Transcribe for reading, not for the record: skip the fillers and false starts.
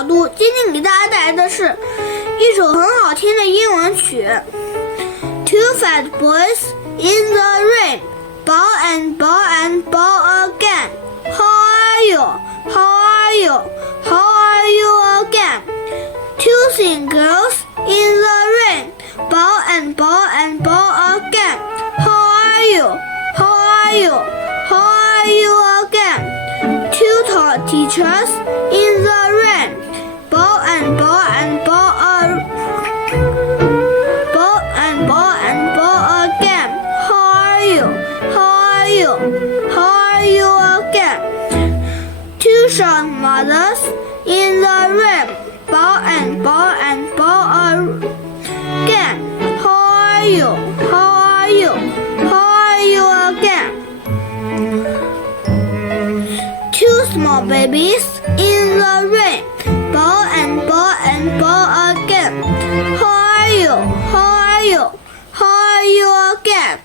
小度今天给大家带来的是一首很好听的英文曲。Two fat boys in the rain, ball and ball and ball again. How are you? How are you? How are you again? Two thin girls in the rain, ball and ball and ball again. How are you? How are you? How are you again? Two tall teachers in the rain, ball and ball and ball again. How are you? How are you? How are you again? Two short mothers in the rain, ball and ball and ball again. How are you? How are you? How are you again? Two small babies in the rain, ball and ball and ball again. How are you? How are you? How are you again?